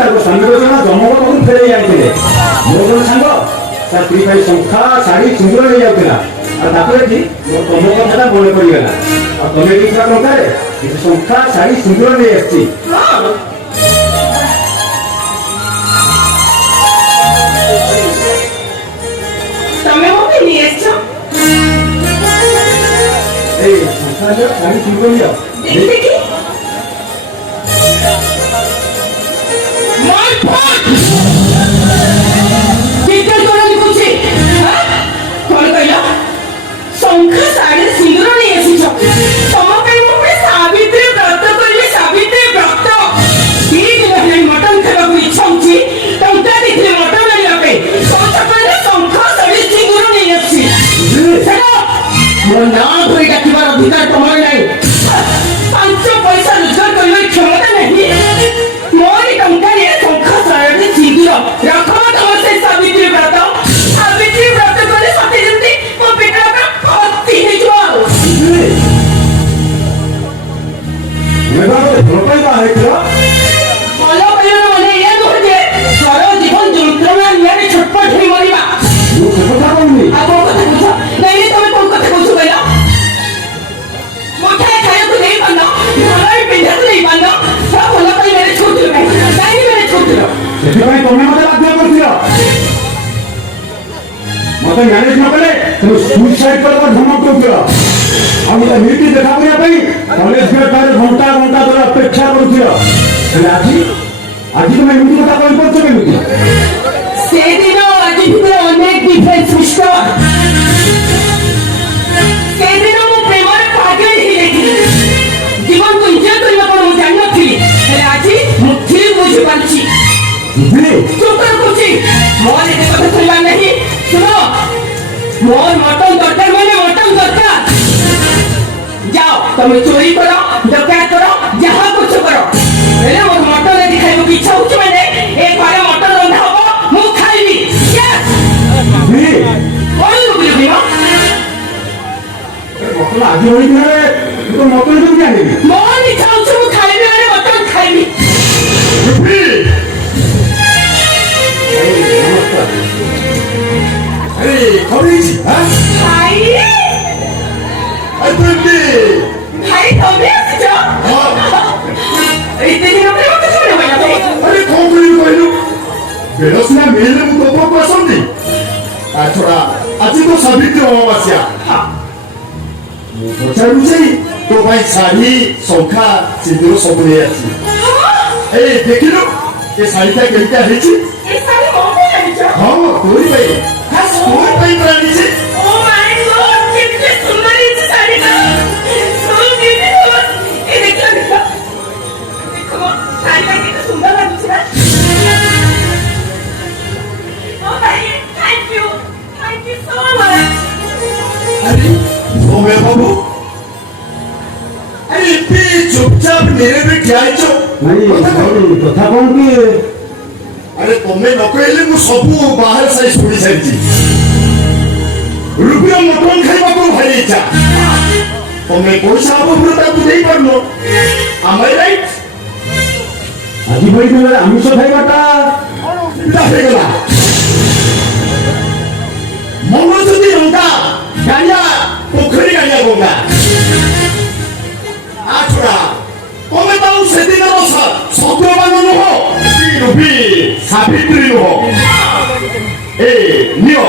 ସ୍ୱାମୀ ଯୋଜନା ଜମକ ପାଖରୁ ଫେରେଇ ଆଣିଥିଲେ। ମୋ ଜଣେ ସାଙ୍ଗ ତା ସ୍ତ୍ରୀ ପାଇଁ ଶଙ୍ଖା ଶାଢ଼ୀ ସିନ୍ଦୁର ନେଇଯାଉଥିଲା ଆଉ ତାକୁ ଦେଖି ମୋ ତମ କଥାଟା ମନେ ପଡ଼ିଗଲା। ଆଉ ତମେ ଦେଇଥିବା ଟଙ୍କାରେ କିଛି ଶଙ୍ଖା ଶାଢ଼ୀ ସିନ୍ଦୁର ନେଇ ଆସିଛି। ଏଇ ଶଙ୍ଖା ନିଅ ଶାଢ଼ୀ ସିନ୍ଦୁର ନିଅ। ଶଙ୍ଖା ଶାଢ଼ୀ ସିନ୍ଦୁର ନେଇ ଆସିଛ ତମ ପାଇଁ ମୁଁ ପୁଣି ସାବିତ୍ରୀ ବ୍ରତ କରିଲି। ସାବିତ୍ରୀ ବ୍ରତ ମଟନ ଖାଇବାକୁ ଇଚ୍ଛା ହଉଛି ଟଙ୍କା ଦେଇଥିଲେ ମଟନ ଆଣିବା ପାଇଁ ଶଙ୍ଖା ଶାଢ଼ୀ ସିନ୍ଦୁର ନେଇ ଆସିଛି। ମୋ ନାଁ ଧରି ଡାକିବାର ଅଧିକାର ତମର ନାହିଁ। 5 ପଇସା ରୋଜଗାର କରିବାର କ୍ଷମତା ନାହିଁ। ମୋରି ଟଙ୍କାରେ ଶଙ୍ଖା ଶାଢ଼ୀ ସିନ୍ଦୁର ରଖ ତମର ସେ ସାବିତ୍ରୀ ବ୍ରତ। ସାବିତ୍ରୀ ବ୍ରତ କଲେ ସତେ ଯେମିତି ମୋ ପେଟର ଭର୍ତ୍ତି ହେଇଯିବ। ଭଲ ପାଇବାର ମାନେ ଏଇଆ ନୁହେଁ ଯେ ଘର ଜୀବନ ଯନ୍ତ୍ରଣା ନିଆରେ ଛଟପଟ ହେଇ ମରିବା। ଆଉ କୋଉ କଥା କହୁଛ? ନାଇଁ ତମେ କୋଉ କଥା କହୁଛ କହିଲ? ମୁଠାଏ ଖାଇବାକୁ ଦେଇପାରୁନ, ଭଲରେ ପିନ୍ଧିବାକୁ ଦେଇପାରୁନ, ଭଲ ପାଇ ମ୍ୟାରେଜ କରୁଥିଲ କାହିଁକି ମ୍ୟାରେଜ କରୁଥିଲ? ସେଥିପାଇଁ ତମେ ମତେ ବାଧ୍ୟ କରୁଥିଲ। ମତେ ମ୍ୟାରେଜ ନ କଲେ তুমি ସୁଇସାଇଡ କରିବ ଧମକ ଦଉଥିଲ। ଆଉ ମତେ ମିଟି ଦେଖା କରିବା ପାଇଁ କଲେଜ ଗେଟରେ ଘଣ୍ଟା ଘଣ୍ଟା ଧରି ଅପେକ୍ଷା କରୁଥିଲ। ହେଲେ ଆଜି ତମେ ଏମିତି କଥା କହିପାରୁଛ କେମିତି? ସେଦିନ ଆଜି ଭିତରେ ଅନେକ ଡିଫରେନ୍ସ ସୃଷ୍ଟ। ସେଦିନ ମୁଁ ପ୍ରେମରେ ପାଗଳ ହେଇଯାଇଥିଲି। ଜୀବନକୁ ଏନ୍ଜୟ କରିବା କ'ଣ ମୁଁ ଜାଣିନଥିଲି। ହେଲେ ଆଜି ମୁଁ ଠିକ୍ ବୁଝିପାରୁଛି। ଚୁପ କରୁଛି ମୋର ଏତେ କଥା ଶୁଣିବାର ନାହିଁ। ଶୁଣ, ମୋର ମଟନ ଦରକାର ମାନେ ମଟନ ଦରକାର। ଯାଅ ତମେ ଚୋରି କର, ଡକାୟତ କର, ଯାହା କରୁଛ କର, ହେଲେ ମୋର ମଟନ ଆଜି ଖାଇବାକୁ ଇଚ୍ଛା ହଉଛି ମାନେ ଏ ଘରେ ମଟନ ରନ୍ଧା ହବ, ମୁଁ ଖାଇବି। ଆଜି ଭଳି ଦିନରେ ମଟନ କେମିତି ଆଣିବି? ମୋର ଇଚ୍ଛା ହଉଛି ମୁଁ ଖାଇବି ମାନେ ମଟନ ଖାଇବି। ଭାଇ ତମେ ଆସିଛ? ଏତେ ଦିନ ପରେ ମତେ ଶୁଣିବ ନା ଭାଇ? ଆରେ କଣ କରିବି କହିଲୁ? ବେଳ ସିନା ମିଳିଲେ ମୁଁ ତୋ ପାଖକୁ ଆସନ୍ତି। ତା ଛଡା ଆଜି ତ ସାବିତ୍ରୀ ଅମାବାସ୍ୟା। ମୁଁ ପଚାରୁଛି ତୋ ପାଇଁ ଶାଢ଼ୀ ଶଙ୍ଖା ସିନ୍ଦୁର ସବୁ ନେଇ ଆସିଛି। ଏଇ ଦେଖିଲୁ ଏ ଶାଢ଼ୀଟା କେମିତିଆ ହେଇଛି? ଏ ଶାଢ଼ୀ ମୋ ପାଇଁ ଆଣିଛ? ହଁ ତୋରି ପାଇଁ, ଖାସ୍ ତୋରି ପାଇଁ ପୁରା ଆଣିଛି। ଓ ମାଇ ଗଡ୍, କେତେ ସୁନ୍ଦର ହେଇଛି ଶାଢ଼ୀଟା। So beautiful. ଏ ଦେଖିଲ ଦେଖ ଶାଢ଼ୀଟା କେତେ ସୁନ୍ଦର ଲାଗୁଛି ନା? ଓ ଭାଇ thank you so much. अरे सोम्या बाबू, अरे इतनी चुपचाप मेरे भी क्या है जो? नहीं कथा कौन की? अरे तुम्हें न कहले मु सबू बाहर से छोड़ी सारी रुपया मटन खाइबा को भाई इच्छा। तुम्हें पैसा अब पुरता तू नहीं पारलो। am I right? আজি ভাই দিলে আমিষ খাইবাটা এটা হয়ে গেল। মন যদি লঙ্কা গাড়িয়া পোখরি গাড়িয়া গঙ্গা আছড়া তবে তাও সেদিনের সত্যবান নহ রূপী সাবিত্রী নহ। এ নিয়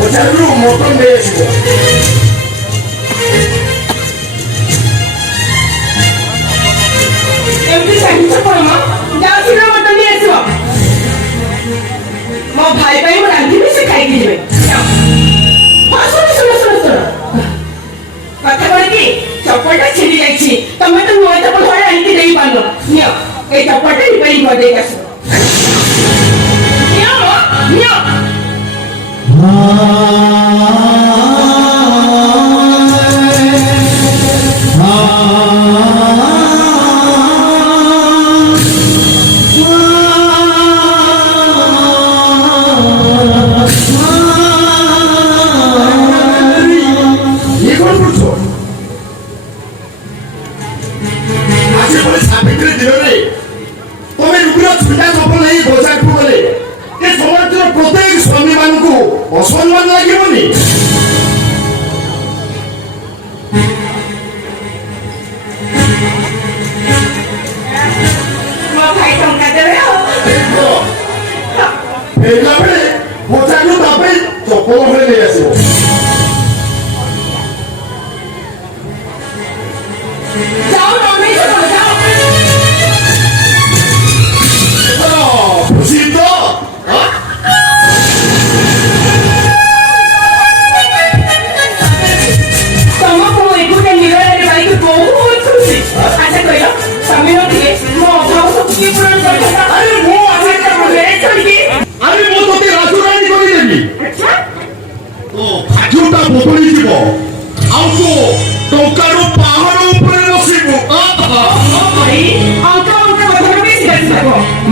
ওটারু মটন নিয়ে আসব। এমনি চাহিদা করো মা, যাও শীঘ্র মটন নিয়ে আসো। ମୋ ଭାଇ ପାଇଁ ମୁଁ ରାନ୍ଧିବି, ସେ ଖାଇକି ଯିବେ। ହଁ ଶୁଣ ଶୁଣ ଶୁଣ ଶୁଣ କଥା କଣ କି ଚପଲଟା ଛିଣ୍ଡି ଯାଇଛି। ତମେ ତ ନୂଆ ଚପଲ ହଳେ ଆଣିକି ଦେଇପାରୁନ। ନିଅ ଏଇ ଚପଲଟା ରିପେୟାରିଂ କରିଦେଇକି ଆସ। ନିଅ ନିଅ।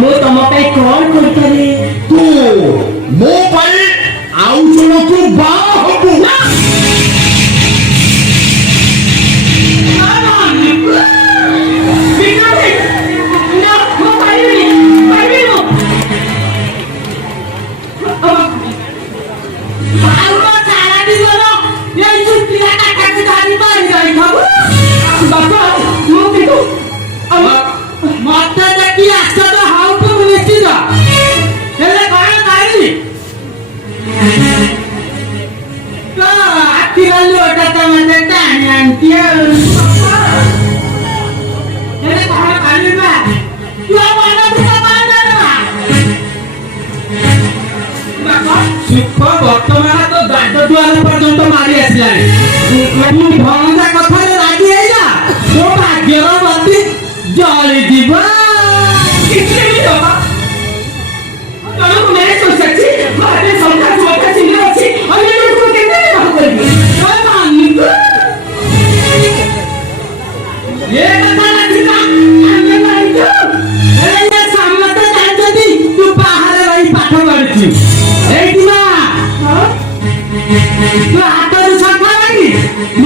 ମୁଁ ତମ ପାଇଁ କଣ କରିପାରେ? ତୁ ମୋ ପାଇଁ ଆଉ ଜଣକୁ ବାହା ହବୁ? ମତେ ଦେଖି ଆସ ତ ହାଉକୁ ନିଶ୍ଚିତ ହେଲେ କଣ କାହିଁକି ତ ଆଖିରାଲୁ ଓଟା ତ ମତେ ଟାଣି ଆଣିଛି ଆଉ ହେଲେ କଣ କରିବା ତୁ ମନ ଦୁଃଖ ସୁଖ ବର୍ତ୍ତମାନ ତ ଦାଣ୍ଡ ଦୁଆର ପର୍ଯ୍ୟନ୍ତ ମାରି ଆସିଲାଣି ମୁଁ ଭଣଜା କଥାରେ ରାଜି ହେଇଯା ମୋ ଭାଗ୍ୟର ବତି ଜଳିଯିବ କିଛି ବି ଦବା ତମକୁ ମ୍ୟାରେଜ କରିସାରିଛି ଘରେ ସଂଖ୍ୟା ସୁରକ୍ଷା ଚିହ୍ନ ଅଛି ଅନ୍ୟ ଲୋକଙ୍କୁ କେମିତି ବିବାହ କରିବି? ଏ କଥା ରାଜିକା ଆମେ ମାରିଛୁ ହେଲେ ସମସ୍ତେ ଜାଣିଛନ୍ତି ତୁ ବାହାରେ ରହି ପାଠ ପଢିଛୁ ଏଇଠି ମା ତୁ ହାତରୁ ସଂଖ୍ୟା ଲାଗି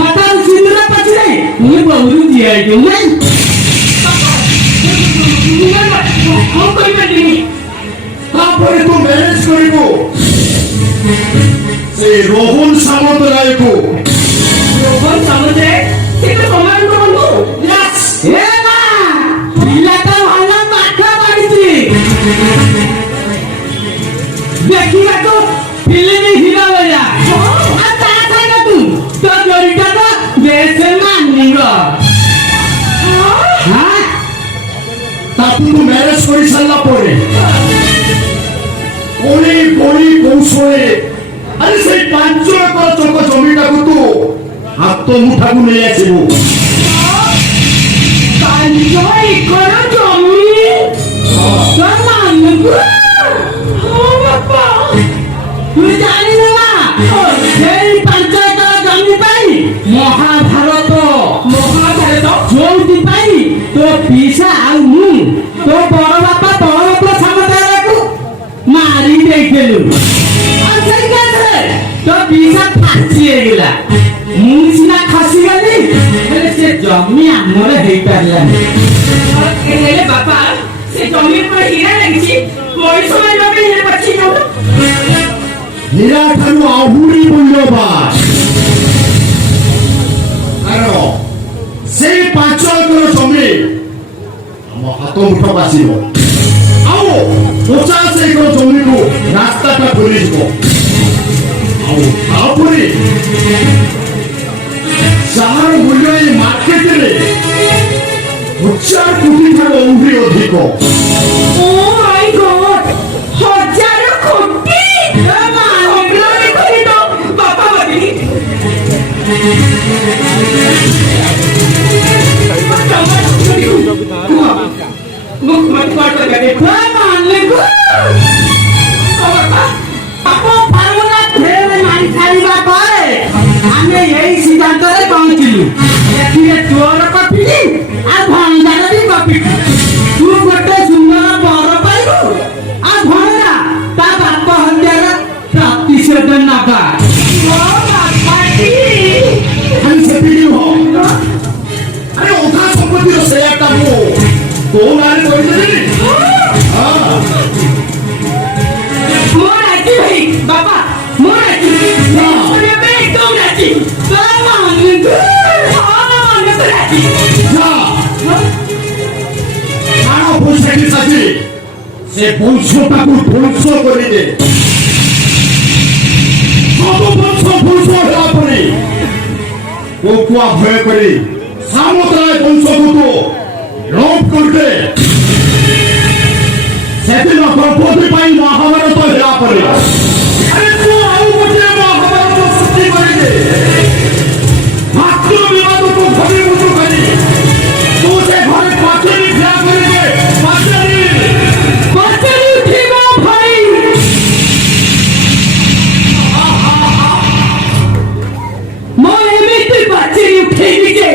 ମତାରୁ ସିନ୍ଦୁର ପଛରେ ମୁଁ ବହୁରୁ ଦିଆଇଛୁ ନାଇଁ କଣ କରିପାରିବି? ତାପରେ ତୁ ମ୍ୟାରେଜ କରିବୁ ସେ ରୋହନ ସାମନ୍ତରାୟକୁ। ରୋହନ ସାମନ୍ତରାୟ ସେ ତ ସମାନଙ୍କ ବନ୍ଧୁ। ଏ ମା ପିଲାଟା ଭଲ ପାଠ ପଢିଛି ଦେଖିବାକୁ ଫିଲ୍ମ ହିରୋ ଭଳିଆ ଆଉ ତା ସାଙ୍ଗକୁ ତୋ ଜଡ଼ିଟା ତ ବେଶ ମାନିବ ତାକୁ ତୁ ମ୍ୟାରେଜ କରି ସାରିଲା ପରେ କୋଳି କୌଶଳେ ଆରେ ସେଇ 5 ଏକର ଚକ ଜମିଟାକୁ ତୁ ହାତ ମୁଠାକୁ ନେଇ ଆସିବୁ। 5 ଏକର ଜମି ତୋ ମାନଙ୍କୁ ବାପା ତୁ ଜାଣିନୁ ନା ସେଇ 5 ଏକର ଜମି ପାଇଁ ମହାଭାରତ ଯୋଉଥିପାଇଁ ତୋ ପିସା ଆଉ ମୁଁ ତୋ ବଡ ବାପା ବଳଭଦ୍ର ସାମନ୍ତରାୟକୁ ମାରି ଦେଇଥିଲୁ ଆଉ ସେଇ କେସରେ ତୋ ପିସା ଫାଶୀ ହେଇଗଲା ମୁଁ ସିନା ଖସିଗଲି ହେଲେ ସେ ଜମି ଆମର ହେଇପାରିଲାନି। ହେଲେ ବାପା ସେ ଜମି ଉପରେ ହୀରା ଲାଗିଛି ମଣିଷ ମାରିବା ପାଇଁ ହୀରା ବାଛି ଯାଉନ ହୀରା ଠାରୁ ଆହୁରି ମୂଲ୍ୟବାନ କାରଣ ସେଇ 5 ଏକର ଜମି ଆମ ହାତ ମୁଠା ବାସିବ ଆଉ 50 ଏକର ଜମିକୁ ରାସ୍ତାଟା ଖୋଲିଯିବ ଆଉ ତାପରେ ଯାହାର ମୂଲ୍ୟ ଏଇ ମାର୍କେଟରେ 1000 କୋଟି ଠାରୁ ଆହୁରି ଅଧିକ। ଓ ମାଇ ଗଡ୍ 1000 କୋଟି ଅଗ୍ରଣୀ କରି ତ ବାପା ବଦଲି ମୁଖ୍ୟମନ୍ତ୍ରୀ କଣ କରିବେ? ଆମେ ଏଇ ସିଦ୍ଧାନ୍ତରେ ପହଞ୍ଚିଲୁ ଏଥିରେ ତୋର କପିଲି ଆଉ ଭଣଜାର ବି କପିଲି ତୁ ଗୋଟେ ସୁନ୍ଦର ବର ପାଇବୁ ଆଉ ଭଣଜା ତା ବାପ ହତ୍ୟାର ପ୍ରତିଶୋଧ ନବା। ଖାଲି ସେତିକି ନୁହଁ ଆରେ ଅଧା ସମ୍ପତ୍ତିର ସେୟାରଟା ମୁଁ ତୋ ନାଁରେ କରିଦେଲି। ମୋ ରାଜି ଭାଇ ବାପା ମୋ ରାଜି କରିବା ପାଇଁ ଏକଦମ ରାଜି ରାଜି ପଇସାଟି ସାଜି ସେ ବଂଶଟାକୁ ଧ୍ୱଂସ କରିଦେ ସବୁ ବଂଶ ଧ୍ୱଂସ ହେଲା ପରେ କୋକୁଆ ଭୟ କରି ସାମନ୍ତରାୟ ବଂଶକୁ ତୁ ଲୋପ କରିଦେ ସେଦିନ ଦ୍ରୌପଦୀ ପାଇଁ ମହାଭାରତ ହେଲା ପରେ ଆରେ ତୁ ଆଉ ଗୋଟିଏ ମହାଭାରତ ସୃଷ୍ଟି କରିଦେ ଭାତୃ ବିବାଦକୁ ଘନୀଭୂତ କରି ତୁ ସେ ଘରେ ପାଚେରୀ ଠିଆ କରିଦେ ପାଚେରୀ ଉଠିବ ଭାଇ ମୁଁ ଏମିତି ପାଚେରୀ ଉଠେଇବି ଯେ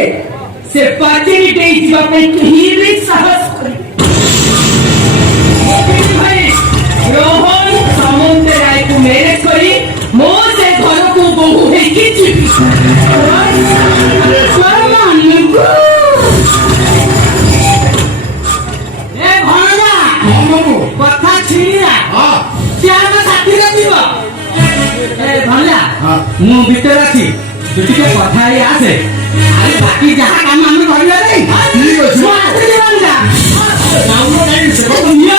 ସେ ପାଚେରୀ ଡେଇଯିବା ପାଇଁ କେହି ବି ସାହସ କରିବେ। ନେଇକି ଯିବି ମନକୁ ଏ ଭଣଜା ହଁ ମାମୁଁ କଥା ଛିଡ଼ିଲା ହଁ ସିଏ ଆମ ସାଥିରେ ଯିବ ଏ ଭଣଜା ହଁ। ମୁଁ ଭିତରେ ଅଛି ତୁ ଟିକେ କଥା ହେଇ ଆସେ ଆଉ ବାକି ଯାହା କାମ ଆମେ କରିବା ନାଇଁ ଠିକ ଅଛି। ମୁଁ ଆସିଲି ଭଣଜା ମାମୁଁ କାହିଁକି ସେ କଥା ନିଅ